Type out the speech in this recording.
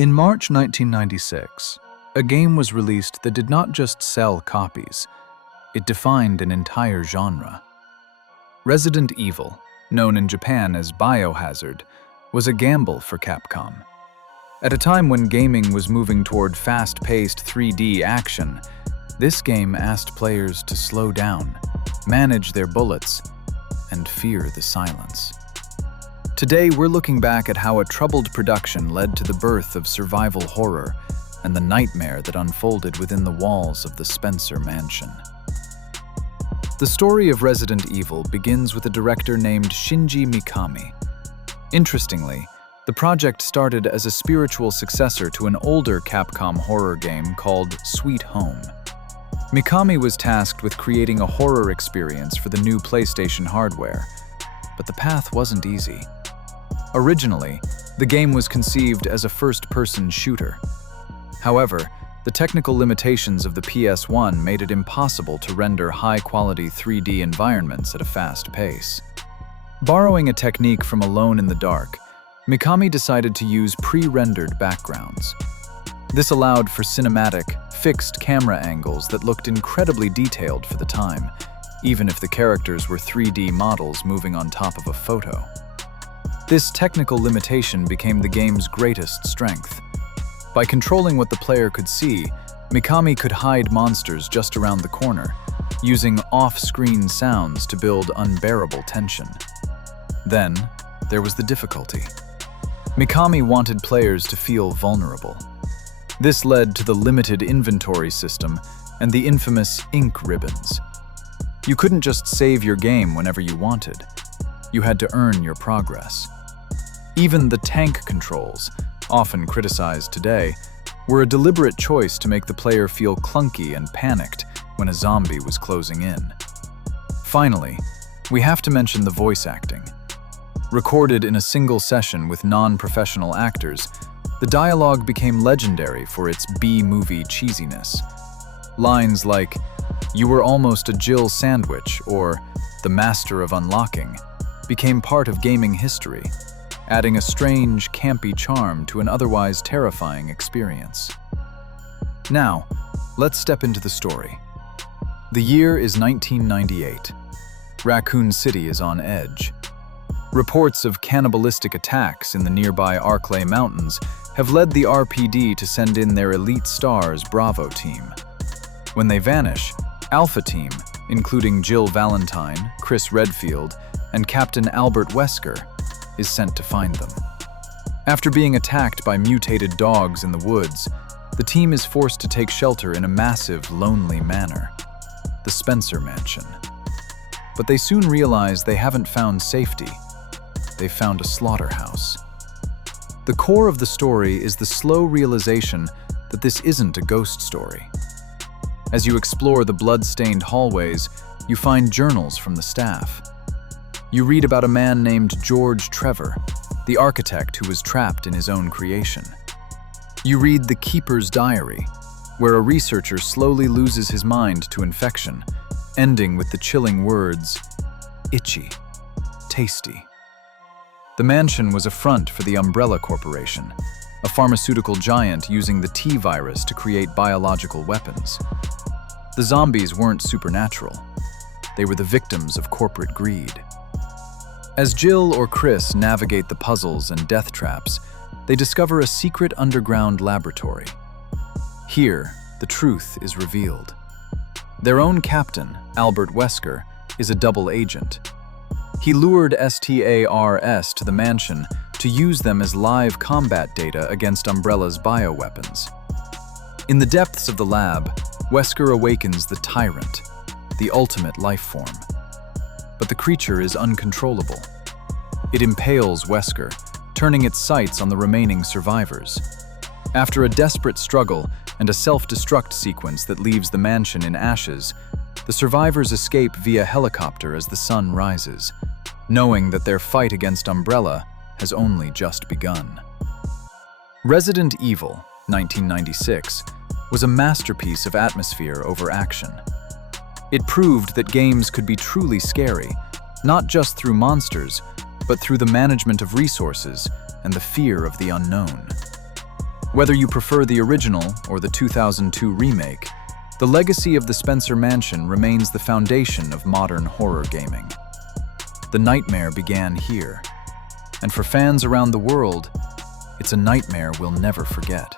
In March 1996, a game was released that did not just sell copies, it defined an entire genre. Resident Evil, known in Japan as Biohazard, was a gamble for Capcom. At a time when gaming was moving toward fast-paced 3D action, this game asked players to slow down, manage their bullets, and fear the silence. Today, we're looking back at how a troubled production led to the birth of survival horror and the nightmare that unfolded within the walls of the Spencer Mansion. The story of Resident Evil begins with a director named Shinji Mikami. Interestingly, the project started as a spiritual successor to an older Capcom horror game called Sweet Home. Mikami was tasked with creating a horror experience for the new PlayStation hardware, but the path wasn't easy. Originally, the game was conceived as a first-person shooter. However, the technical limitations of the PS1 made it impossible to render high-quality 3D environments at a fast pace. Borrowing a technique from Alone in the Dark, Mikami decided to use pre-rendered backgrounds. This allowed for cinematic, fixed camera angles that looked incredibly detailed for the time, even if the characters were 3D models moving on top of a photo. This technical limitation became the game's greatest strength. By controlling what the player could see, Mikami could hide monsters just around the corner, using off-screen sounds to build unbearable tension. Then, there was the difficulty. Mikami wanted players to feel vulnerable. This led to the limited inventory system and the infamous ink ribbons. You couldn't just save your game whenever you wanted. You had to earn your progress. Even the tank controls, often criticized today, were a deliberate choice to make the player feel clunky and panicked when a zombie was closing in. Finally, we have to mention the voice acting. Recorded in a single session with non-professional actors, the dialogue became legendary for its B-movie cheesiness. Lines like, "You were almost a Jill sandwich," or "The master of unlocking," became part of gaming history, adding a strange, campy charm to an otherwise terrifying experience. Now, let's step into the story. The year is 1998. Raccoon City is on edge. Reports of cannibalistic attacks in the nearby Arklay Mountains have led the RPD to send in their elite stars Bravo team. When they vanish, Alpha Team, including Jill Valentine, Chris Redfield, and Captain Albert Wesker, is sent to find them. After being attacked by mutated dogs in the woods, the team is forced to take shelter in a massive, lonely manor, the Spencer Mansion. But they soon realize they haven't found safety. They've found a slaughterhouse. The core of the story is the slow realization that this isn't a ghost story. As you explore the blood-stained hallways, you find journals from the staff. You read about a man named George Trevor, the architect who was trapped in his own creation. You read The Keeper's Diary, where a researcher slowly loses his mind to infection, ending with the chilling words, "Itchy, tasty." The mansion was a front for the Umbrella Corporation, a pharmaceutical giant using the T-virus to create biological weapons. The zombies weren't supernatural. They were the victims of corporate greed. As Jill or Chris navigate the puzzles and death traps, they discover a secret underground laboratory. Here, the truth is revealed. Their own captain, Albert Wesker, is a double agent. He lured STARS to the mansion to use them as live combat data against Umbrella's bioweapons. In the depths of the lab, Wesker awakens the Tyrant, the ultimate life form. But the creature is uncontrollable. It impales Wesker, turning its sights on the remaining survivors. After a desperate struggle and a self-destruct sequence that leaves the mansion in ashes, the survivors escape via helicopter as the sun rises, knowing that their fight against Umbrella has only just begun. Resident Evil, 1996, was a masterpiece of atmosphere over action. It proved that games could be truly scary, not just through monsters, but through the management of resources and the fear of the unknown. Whether you prefer the original or the 2002 remake, the legacy of the Spencer Mansion remains the foundation of modern horror gaming. The nightmare began here, and for fans around the world, it's a nightmare we'll never forget.